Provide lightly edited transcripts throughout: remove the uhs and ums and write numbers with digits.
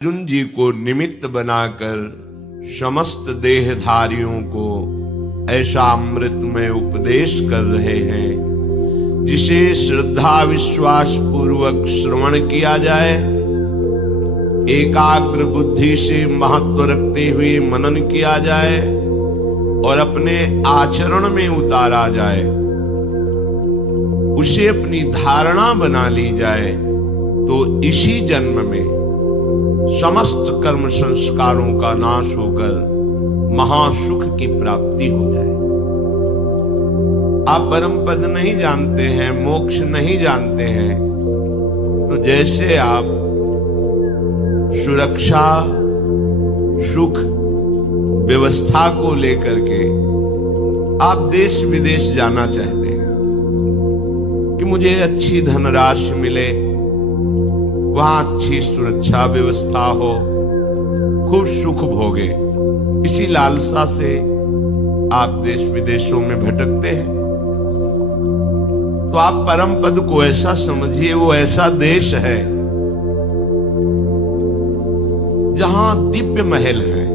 अर्जुन जी को निमित्त बनाकर समस्त देहधारियों को ऐसा अमृतमय उपदेश कर रहे हैं जिसे श्रद्धा विश्वास पूर्वक श्रवण किया जाए, एकाग्र बुद्धि से महत्व रखते हुए मनन किया जाए और अपने आचरण में उतारा जाए, उसे अपनी धारणा बना ली जाए तो इसी जन्म में समस्त कर्म संस्कारों का नाश होकर महासुख की प्राप्ति हो जाए। आप परम पद नहीं जानते हैं, मोक्ष नहीं जानते हैं, तो जैसे आप सुरक्षा सुख व्यवस्था को लेकर के आप देश विदेश जाना चाहते हैं कि मुझे अच्छी धनराशि मिले, वहां अच्छी सुरक्षा व्यवस्था हो, खूब सुख भोगे, इसी लालसा से आप देश विदेशों में भटकते हैं। तो आप परम पद को ऐसा समझिए, वो ऐसा देश है जहां दिव्य महल है,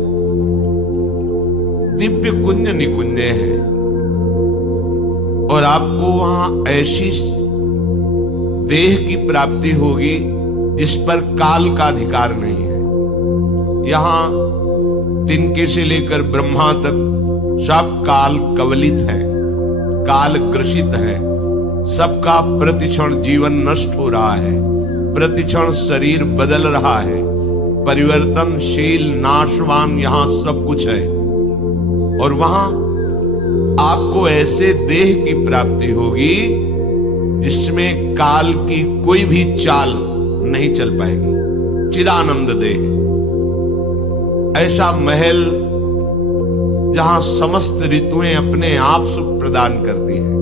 दिव्य कुंज निकुंज है और आपको वहां ऐसी देह की प्राप्ति होगी जिस पर काल का अधिकार नहीं है। यहां तिनके से लेकर ब्रह्मा तक सब काल कवलित है, काल ग्रसित है, सबका प्रतिक्षण जीवन नष्ट हो रहा है, प्रतिक्षण शरीर बदल रहा है, परिवर्तनशील नाशवान यहां सब कुछ है। और वहां आपको ऐसे देह की प्राप्ति होगी जिसमें काल की कोई भी चाल नहीं चल पाएगी, चिदानंद देह, ऐसा महल जहां समस्त ऋतुएं अपने आप सुख प्रदान करती हैं।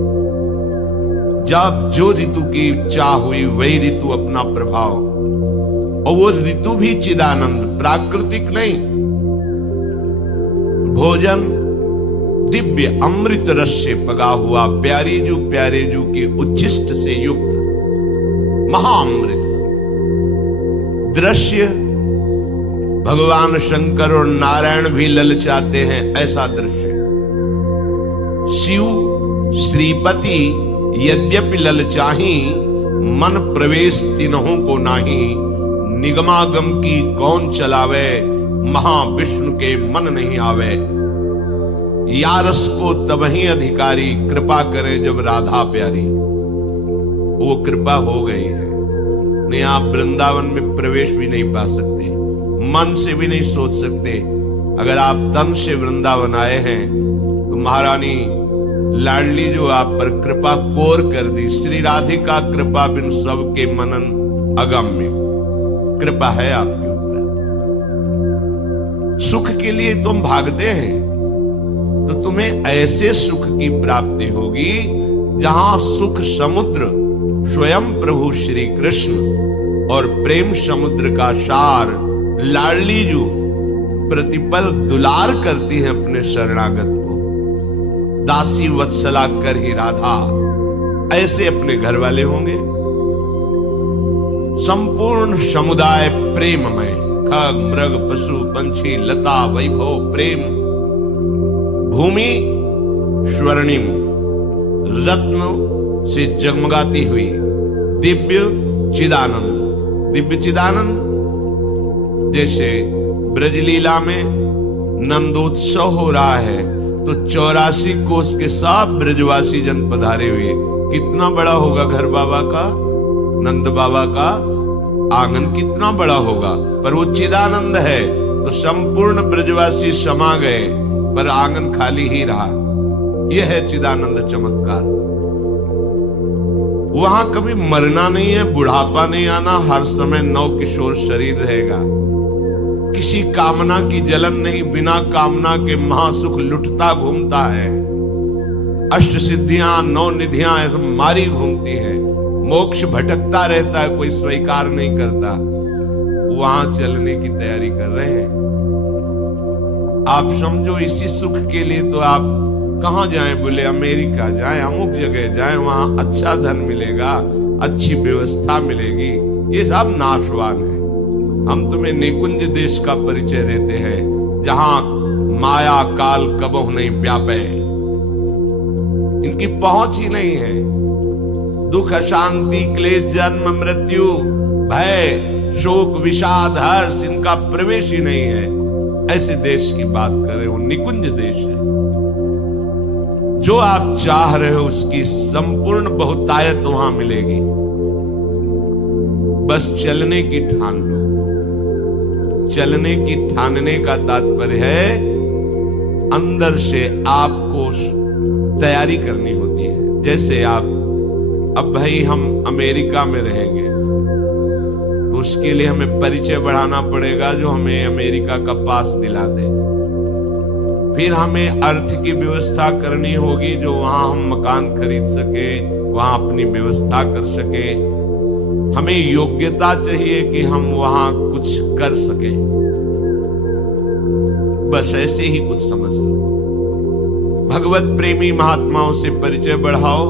जब जो ऋतु की इच्छा हुई वही ऋतु अपना प्रभाव, और वो ऋतु भी चिदानंद, प्राकृतिक नहीं। भोजन दिव्य अमृत रस से पगा हुआ, प्यारी जू के उच्छिष्ट से युक्त महाअमृत दृश्य, भगवान शंकर और नारायण भी ललचाते हैं ऐसा दृश्य। शिव श्रीपति यद्यपि ललचाही, मन प्रवेश तिन्हों को नाही, निगमागम की कौन चलावे, महाविष्णु के मन नहीं आवे। यारस को तबही अधिकारी, कृपा करे जब राधा प्यारी। वो कृपा हो गई है, नहीं आप वृंदावन में प्रवेश भी नहीं पा सकते, मन से भी नहीं सोच सकते। अगर आप तन से वृंदावन आए हैं तो महारानी लाडली जो आप पर कृपा कोर कर दी, श्री राधिका कृपा बिन सबके मनन अगम्य, कृपा है आपके ऊपर। सुख के लिए तुम भागते हैं तो तुम्हें ऐसे सुख की प्राप्ति होगी जहां सुख समुद्र स्वयं प्रभु श्री कृष्ण और प्रेम समुद्र का सार लाडली जो प्रतिपल दुलार करती हैं अपने शरणागत को, दासी वत्सला कर ही राधा, ऐसे अपने घर वाले होंगे। संपूर्ण समुदाय प्रेममय, खग मृग पशु पंछी लता वैभव प्रेम, भूमि स्वर्णिम रत्न से जगमगाती हुई दिव्य चिदानंद, दिव्य चिदानंद। जैसे ब्रजलीला में नंदोत्सव हो रहा है तो 84 कोस के सब ब्रजवासी जन पधारे हुए, कितना बड़ा होगा घर बाबा का, नंद बाबा का आंगन कितना बड़ा होगा, पर वो चिदानंद है तो संपूर्ण ब्रजवासी समा गए पर आंगन खाली ही रहा। यह है चिदानंद चमत्कार। वहां कभी मरना नहीं है, बुढ़ापा नहीं आना, हर समय नव किशोर शरीर रहेगा। किसी कामना की जलन नहीं, बिना कामना के महासुख लुटता घूमता है। अष्ट सिद्धियां नौ निधियां मारी घूमती है, मोक्ष भटकता रहता है, कोई स्वीकार नहीं करता। वहां चलने की तैयारी कर रहे हैं। आप समझो इसी सुख के लिए तो आप कहां जाएं, बोले अमेरिका जाएं, अमुक जगह जाएं, वहां अच्छा धन मिलेगा, अच्छी व्यवस्था मिलेगी। ये सब नाशवान है। हम तुम्हें निकुंज देश का परिचय देते हैं, जहां माया काल कबहु नहीं व्यापे, इनकी पहुंच ही नहीं है। दुख अशांति क्लेश जन्म मृत्यु भय शोक विषाद हर्ष इनका प्रवेश ही नहीं है। ऐसे देश की बात कर रहे हो, निकुंज देश है। जो आप चाह रहे हो उसकी संपूर्ण बहुतायत वहां मिलेगी, बस चलने की ठान लो। चलने की ठानने का तात्पर्य है अंदर से आपको तैयारी करनी होती है। जैसे आप अब भाई हम अमेरिका में रहेंगे तो उसके लिए हमें परिचय बढ़ाना पड़ेगा, जो हमें अमेरिका का पास दिला दे। फिर हमें अर्थ की व्यवस्था करनी होगी, जो वहां हम मकान खरीद सके, वहां अपनी व्यवस्था कर सके। हमें योग्यता चाहिए कि हम वहां कुछ कर सके। बस ऐसे ही कुछ समझ लो। भगवत प्रेमी महात्माओं से परिचय बढ़ाओ,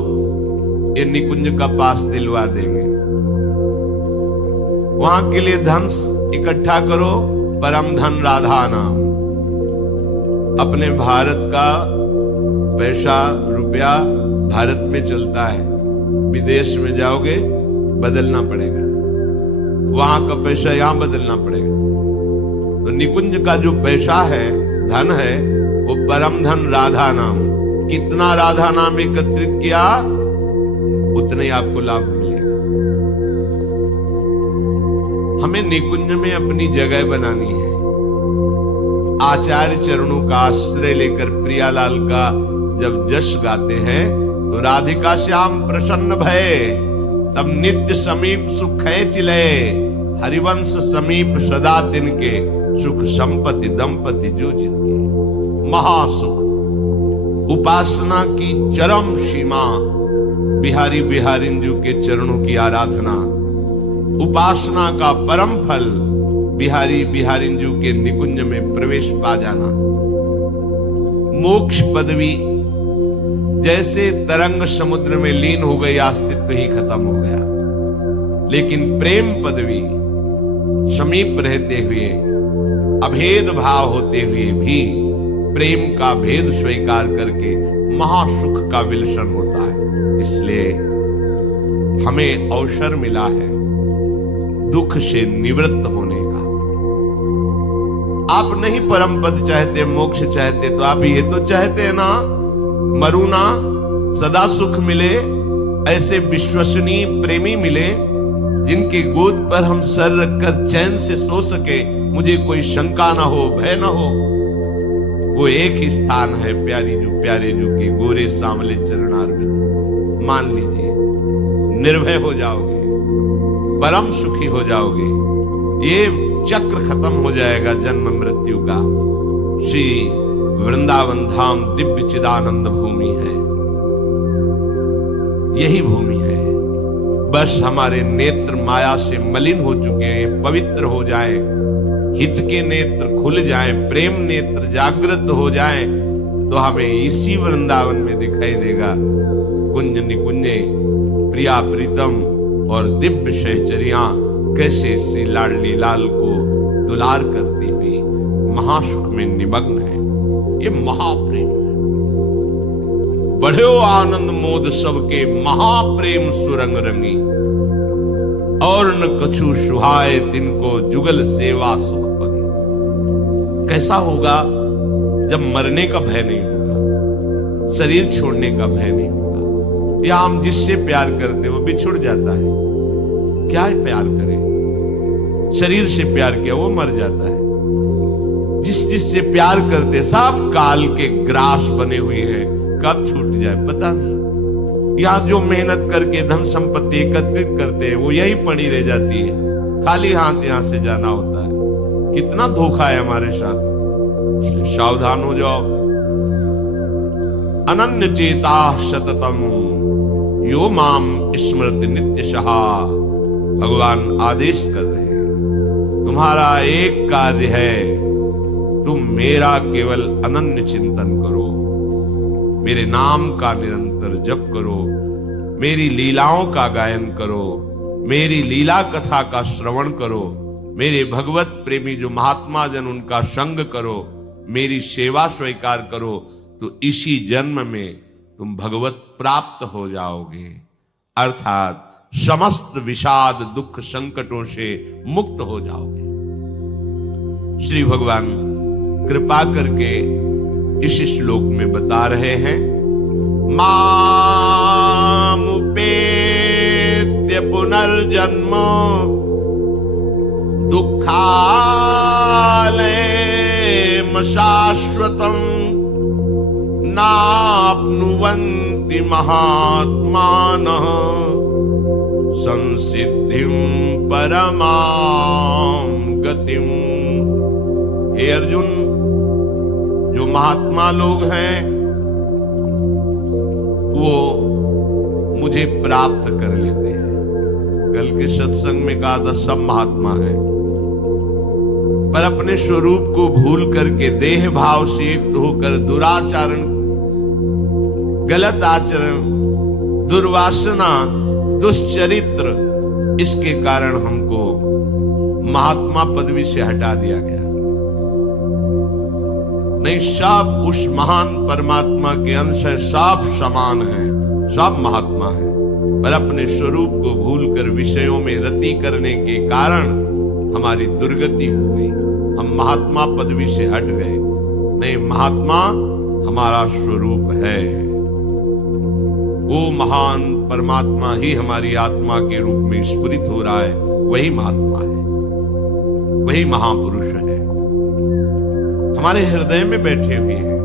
ये निकुंज का पास दिलवा देंगे। वहां के लिए धन इकट्ठा करो, परम धन राधा नाम। अपने भारत का पैसा रुपया भारत में चलता है, विदेश में जाओगे बदलना पड़ेगा, वहां का पैसा यहां बदलना पड़ेगा। तो निकुंज का जो पैसा है, धन है, वो परम धन राधा नाम। कितना राधा नाम एकत्रित किया उतने ही आपको लाभ मिलेगा। हमें निकुंज में अपनी जगह बनानी है। आचार्य चरणों का आश्रय लेकर प्रियालाल का जब जश गाते हैं तो राधिका श्याम प्रसन्न भय, तब नित्य समीप सुख चिले, हरिवंश समीप सदा तिनके, सुख संपत्ति दंपति जो जिनके। महासुख, उपासना की चरम सीमा, बिहारी बिहारिंजू के चरणों की आराधना। उपासना का परम फल, बिहारी बिहारिंजू के निकुंज में प्रवेश पा जाना। मोक्ष पदवी जैसे तरंग समुद्र में लीन हो गई, अस्तित्व ही खत्म हो गया। लेकिन प्रेम पदवी समीप रहते हुए, अभेद भाव होते हुए भी प्रेम का भेद स्वीकार करके महासुख का विलसन होता है। इसलिए हमें अवसर मिला है दुख से निवृत्त होने का। आप नहीं परम पद चाहते, मोक्ष चाहते, तो आप ये तो चाहते हैं ना, मरू ना, सदा सुख मिले, ऐसे विश्वसनीय प्रेमी मिले जिनके गोद पर हम सर रखकर चैन से सो सके, मुझे कोई शंका ना हो, भय ना हो। वो एक ही स्थान है प्यारे जू के गोरे सांवले चरणारविंद। मान लीजिए, निर्भय हो जाओगे, परम सुखी हो जाओगे। ये चक्र खत्म हो जाएगा जन्म मृत्यु का। श्री वृंदावन धाम दिव्य चिदानंद भूमि है, यही भूमि है। बस हमारे नेत्र माया से मलिन हो चुके हैं, पवित्र हो जाएं, हित के नेत्र खुल जाएं, प्रेम नेत्र जागृत हो जाएं, तो हमें इसी वृंदावन में दिखाई देगा कुंज निकुंजे, प्रिया प्रीतम और दिव्य सहचरियां कैसे श्री लाडली लाल को दुलार करती हुई महासुख में निमग्न है। ये महाप्रेम है। बढ़ो आनंद मोद सबके, महाप्रेम सुरंग रंगी, और न कछु सुहाए तिनको, जुगल सेवा सुख पगे। कैसा होगा जब मरने का भय नहीं होगा, शरीर छोड़ने का भय नहीं होगा। या हम जिससे प्यार करते वो बिछुड़ जाता है, क्या प्यार करें, शरीर से प्यार किया वो मर जाता है। जिससे प्यार करते सब काल के ग्रास बने हुए हैं, कब छूट जाए पता नहीं। यहां जो मेहनत करके धन संपत्ति एकत्रित करते हैं वो यही पड़ी रह जाती है, खाली हाथ यहां से जाना होता है। कितना धोखा है हमारे साथ, सावधान हो जाओ। अनन्य चेता सततम यो माम स्मृति नित्य सहा। भगवान आदेश कर रहे हैं, तुम्हारा एक कार्य है, तुम मेरा केवल अनन्य चिंतन करो, मेरे नाम का निरंतर जप करो, मेरी लीलाओं का गायन करो, मेरी लीला कथा का श्रवण करो, मेरे भगवत प्रेमी जो महात्मा जन, उनका संग करो, मेरी सेवा स्वीकार करो, तो इसी जन्म में तुम भगवत प्राप्त हो जाओगे, अर्थात समस्त विषाद दुख संकटों से मुक्त हो जाओगे। श्री भगवान कृपा करके इस श्लोक में बता रहे हैं, मामुपेत्य पुनर्जन्म दुःखालयम शाश्वतम नाप्नुवन्ति महात्मानः संसिद्धिं परमां गतिम। हे अर्जुन, जो महात्मा लोग हैं वो मुझे प्राप्त कर लेते हैं। कल के सत्संग में कहा था सब महात्मा हैं, पर अपने स्वरूप को भूल करके देह भाव से युक्त होकर दुराचरण, गलत आचरण, दुर्वासना, दुष्चरित्र, इसके कारण हमको महात्मा पदवी से हटा दिया गया। नहीं, सब उस महान परमात्मा के अंश है, सब समान है, सब महात्मा है, पर अपने स्वरूप को भूलकर विषयों में रति करने के कारण हमारी दुर्गति हो गई, हम महात्मा पदवी से हट गए। नहीं, महात्मा हमारा स्वरूप है, वो महान परमात्मा ही हमारी आत्मा के रूप में स्फुरित हो रहा है, वही महात्मा है, वही महापुरुष है, हमारे हृदय में बैठे हुए हैं।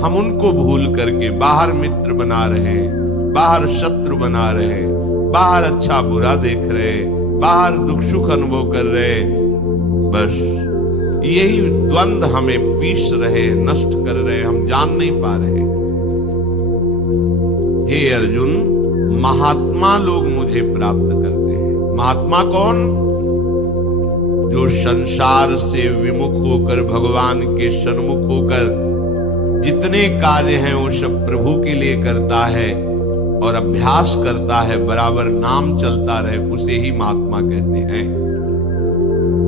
हम उनको भूल करके बाहर मित्र बना रहे, बाहर शत्रु बना रहे, बाहर अच्छा बुरा देख रहे, बाहर दुख सुख अनुभव कर रहे। बस यही द्वंद हमें पीस रहे, नष्ट कर रहे, हम जान नहीं पा रहे। हे अर्जुन, महात्मा लोग मुझे प्राप्त करते हैं। महात्मा कौन? जो संसार से विमुख होकर भगवान के सन्मुख होकर जितने कार्य हैं वो सब प्रभु के लिए करता है और अभ्यास करता है, बराबर नाम चलता रहे, उसे ही महात्मा कहते हैं।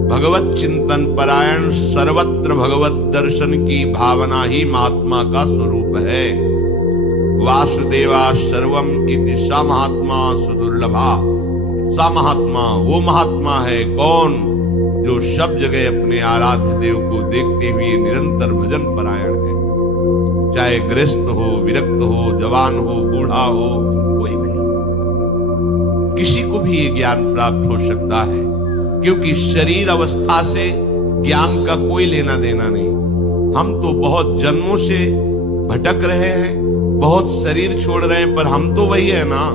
भगवत चिंतन परायण, सर्वत्र भगवत दर्शन की भावना ही महात्मा का स्वरूप है। वासुदेवा सर्वम इति सा महात्मा सुदुर्लभा। सा महात्मा वो महात्मा है कौन? जो सब जगह अपने आराध्य देव को देखते हुए निरंतर भजन परायण है। चाहे गृहस्थ हो, विरक्त हो, जवान हो, बूढ़ा हो, कोई भी, किसी को भी ये ज्ञान प्राप्त हो सकता है, क्योंकि शरीर अवस्था से ज्ञान का कोई लेना देना नहीं। हम तो बहुत जन्मों से भटक रहे हैं, बहुत शरीर छोड़ रहे हैं, पर हम तो वही है ना,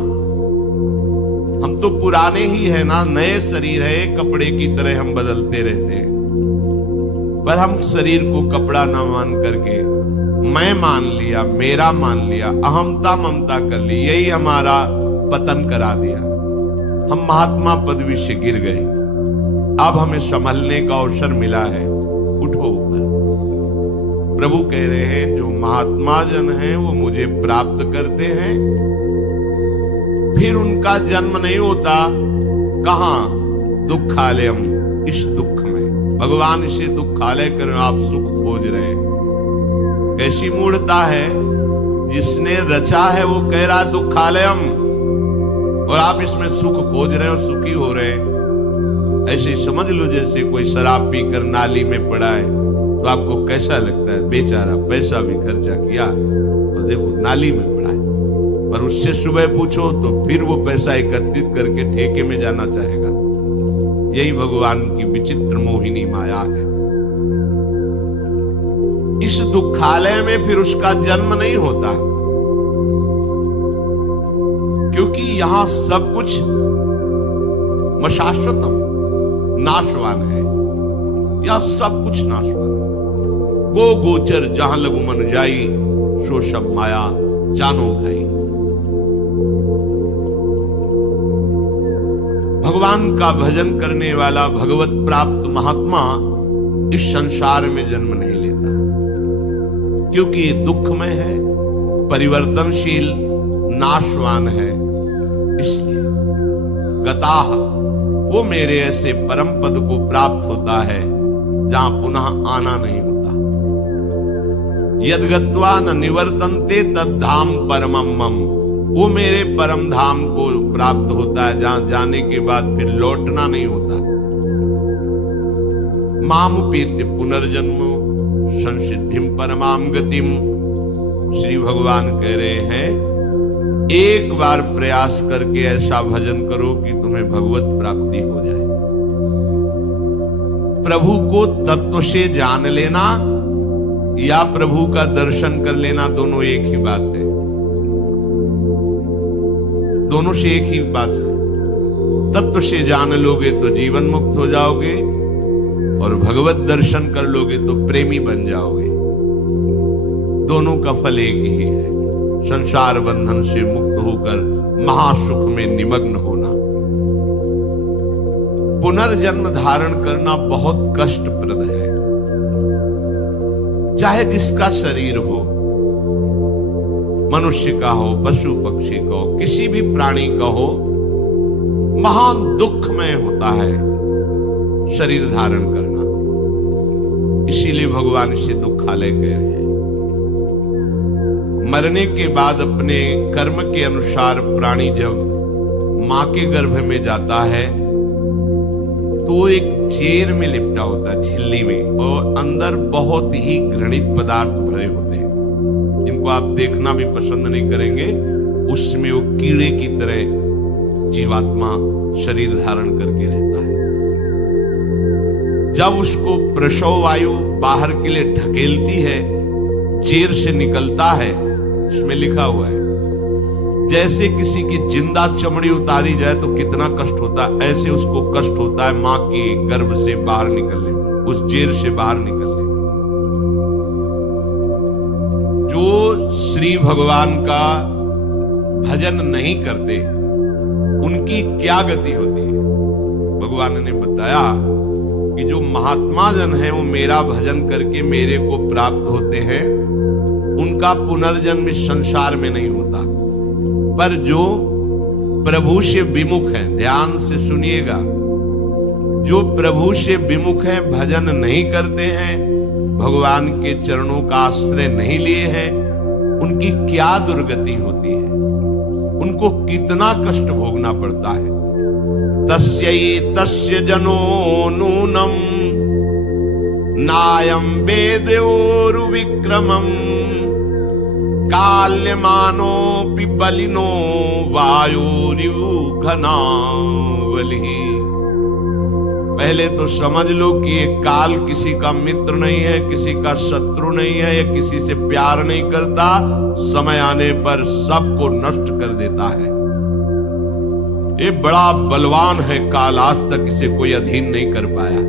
हम तो पुराने ही है ना, नए शरीर है, कपड़े की तरह हम बदलते रहते हैं। पर हम शरीर को कपड़ा ना मान करके मैं मान लिया, मेरा मान लिया, अहमता ममता कर ली, यही हमारा पतन करा दिया। हम महात्मा पदवी से गिर गए। अब हमें संभलने का अवसर मिला है, उठो ऊपर। प्रभु कह रहे हैं जो महात्मा जन हैं वो मुझे प्राप्त करते हैं, फिर उनका जन्म नहीं होता। कहां? दुखालयम, इस दुख में। भगवान इसे दुखालय कर, आप सुख खोज रहे हैं। कैसी मूढ़ता है, जिसने रचा है वो कह रहा दुखालयम और आप इसमें सुख खोज रहे हो, सुखी हो रहे हैं। ऐसे समझ लो जैसे कोई शराब पीकर नाली में पड़ा है, तो आपको कैसा लगता है? बेचारा पैसा भी खर्चा किया और देखो नाली में पड़ा है। पर उससे सुबह पूछो तो फिर वो पैसा एकत्रित करके ठेके में जाना चाहेगा। यही भगवान की विचित्र मोहिनी माया है। इस दुखालय में फिर उसका जन्म नहीं होता, क्योंकि यहां सब कुछ शाश्वतम, नाशवान है। यह सब कुछ नाशवान है। गो गोचर जहां लगु मन जाई, सो सब माया जानो भाई। भगवान का भजन करने वाला भगवत प्राप्त महात्मा इस संसार में जन्म नहीं लेता, क्योंकि दुख में है, परिवर्तनशील, नाशवान है। इसलिए गताह, वो मेरे ऐसे परम पद को प्राप्त होता है जहां पुनः आना नहीं होता। यद्गत्वा न निवर्तन्ते तद्धाम परमम मम, वो मेरे परम धाम को प्राप्त होता है जहां जाने के बाद फिर लौटना नहीं होता। माम पीति पुनर्जन्म संसिद्धिम परमाम गतिम, श्री भगवान कह रहे हैं एक बार प्रयास करके ऐसा भजन करो कि तुम्हें भगवत प्राप्ति हो जाए। प्रभु को तत्व से जान लेना या प्रभु का दर्शन कर लेना दोनों एक ही बात है, दोनों से एक ही बात है। तत्व से जान लोगे तो जीवन मुक्त हो जाओगे और भगवत दर्शन कर लोगे तो प्रेमी बन जाओगे। दोनों का फल एक ही है, संसार बंधन से मुक्त होकर महासुख में निमग्न होना। पुनर्जन्म धारण करना बहुत कष्टप्रद है, चाहे जिसका शरीर हो, मनुष्य का हो, पशु पक्षी का हो, किसी भी प्राणी का हो, महान दुखमय होता है शरीर धारण करना। इसीलिए भगवान इसे दुखालय कह रहे हैं। मरने के बाद अपने कर्म के अनुसार प्राणी जब मां के गर्भ में जाता है तो वो एक चेर में लिपटा होता है, झिल्ली में, और अंदर बहुत ही घृणित पदार्थ भरे होते हैं जिनको आप देखना भी पसंद नहीं करेंगे। उसमें वो कीड़े की तरह जीवात्मा शरीर धारण करके रहता है। जब उसको प्रसव वायु बाहर के लिए ढकेलती है, चेर से निकलता है, उसमें लिखा हुआ है जैसे किसी की जिंदा चमड़ी उतारी जाए तो कितना कष्ट होता है, ऐसे उसको कष्ट होता है मां के गर्भ से बाहर निकलने में, उस चेर से बाहर निकलने में। जो श्री भगवान का भजन नहीं करते उनकी क्या गति होती है। भगवान ने बताया कि जो महात्मा जन है वो मेरा भजन करके मेरे को प्राप्त होते हैं, उनका पुनर्जन्म इस संसार में नहीं होता। पर जो प्रभु से विमुख है, ध्यान से सुनिएगा, जो प्रभु से विमुख है, भजन नहीं करते हैं, भगवान के चरणों का आश्रय नहीं लिए हैं, उनकी क्या दुर्गति होती है, उनको कितना कष्ट भोगना पड़ता है। तस्य जनो नूनम नायम वेदोरु विक्रमम काल्यमानोऽपि बलिनो वायुरिव घनावली। पहले तो समझ लो कि ये काल किसी का मित्र नहीं है, किसी का शत्रु नहीं है, या किसी से प्यार नहीं करता, समय आने पर सबको नष्ट कर देता है। ये बड़ा बलवान है काल, आज तक इसे कोई अधीन नहीं कर पाया।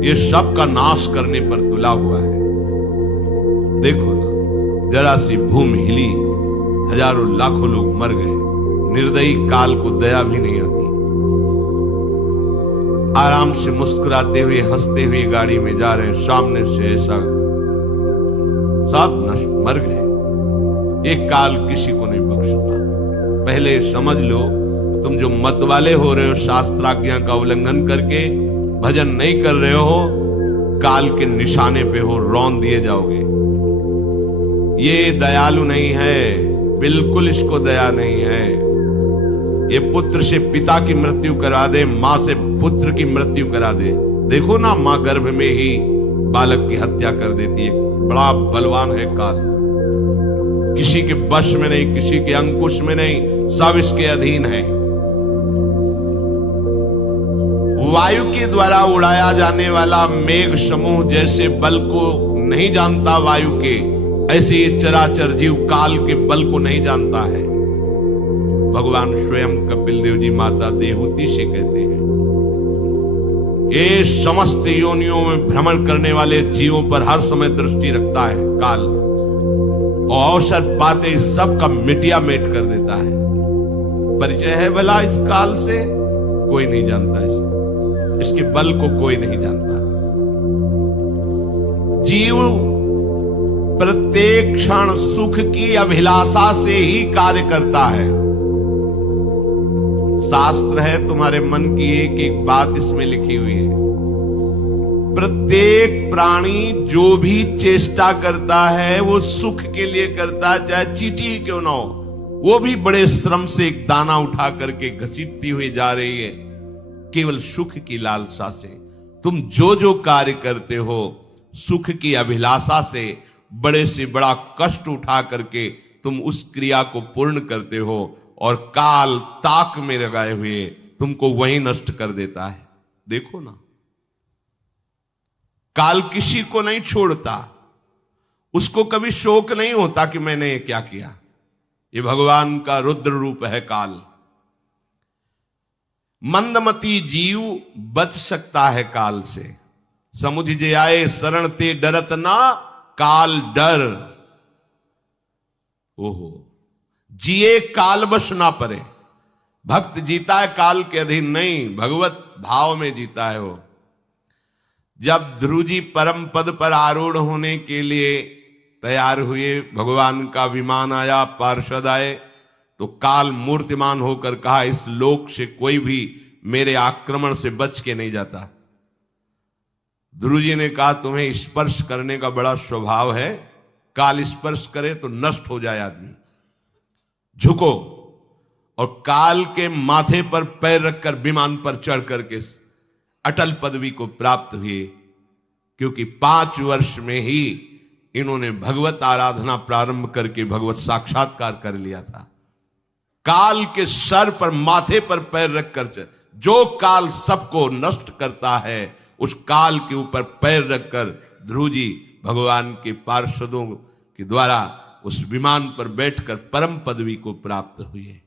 ये सबका नाश करने पर तुला हुआ है। देखो ना, जरा सी भूमि हिली, हजारों लाखों लोग मर गए, निर्दयी काल को दया भी नहीं आती। आराम से मुस्कुराते हुए हंसते हुए गाड़ी में जा रहे हैं, सामने से ऐसा सब नष्ट मर गए। एक काल किसी को नहीं बख्शता। पहले समझ लो, तुम जो मत वाले हो रहे हो, शास्त्राज्ञा का उल्लंघन करके भजन नहीं कर रहे हो, काल के निशाने पे हो, रौंद दिए जाओगे। ये दयालु नहीं है, बिल्कुल इसको दया नहीं है। ये पुत्र से पिता की मृत्यु करा दे, मां से पुत्र की मृत्यु करा दे। देखो ना, मां गर्भ में ही बालक की हत्या कर देती है। बड़ा बलवान है काल, किसी के वश में नहीं, किसी के अंकुश में नहीं, सब इसके अधीन है। वायु के द्वारा उड़ाया जाने वाला मेघ समूह जैसे बल को नहीं जानता वायु के, ऐसे ये चराचर जीव काल के बल को नहीं जानता है। भगवान स्वयं कपिल देव जी माता देहूति से कहते हैं, ये समस्त योनियों में भ्रमण करने वाले जीवों पर हर समय दृष्टि रखता है काल, और अवसर पाते सबका मिटिया मेट कर देता है। परिचय है भला इस काल से? कोई नहीं जानता इसके बल को कोई नहीं जानता। जीव प्रत्येक क्षण सुख की अभिलाषा से ही कार्य करता है। शास्त्र है, तुम्हारे मन की एक एक बात इसमें लिखी हुई है। प्रत्येक प्राणी जो भी चेष्टा करता है वो सुख के लिए करता है, चाहे चींटी ही क्यों ना हो, वो भी बड़े श्रम से एक दाना उठा करके घसीटती हुई जा रही है, केवल सुख की लालसा से। तुम जो जो कार्य करते हो सुख की अभिलाषा से, बड़े से बड़ा कष्ट उठा करके तुम उस क्रिया को पूर्ण करते हो, और काल ताक में लगाए हुए तुमको वहीं नष्ट कर देता है। देखो ना, काल किसी को नहीं छोड़ता, उसको कभी शोक नहीं होता कि मैंने ये क्या किया। ये भगवान का रुद्र रूप है काल। मंदमती जीव बच सकता है काल से। समुझ जे आए शरण ते डरत ना काल डर। ओहो, जिए काल बस ना परे। भक्त जीता है काल के अधीन नहीं, भगवत भाव में जीता है वो। जब ध्रुव जी परम पद पर आरूढ़ होने के लिए तैयार हुए, भगवान का विमान आया, पार्षद आए, तो काल मूर्तिमान होकर कहा, इस लोक से कोई भी मेरे आक्रमण से बच के नहीं जाता। ध्रुव जी ने कहा, तुम्हें स्पर्श करने का बड़ा स्वभाव है, काल स्पर्श करे तो नष्ट हो जाए आदमी, झुको। और काल के माथे पर पैर रखकर विमान पर चढ़ करके अटल पदवी को प्राप्त हुए, क्योंकि 5 वर्ष में ही इन्होंने भगवत आराधना प्रारंभ करके भगवत साक्षात्कार कर लिया था। काल के सर पर, माथे पर पैर रखकर, जो काल सबको नष्ट करता है, उस काल के ऊपर पैर रखकर ध्रुव जी भगवान के पार्षदों के द्वारा उस विमान पर बैठकर परम पदवी को प्राप्त हुए।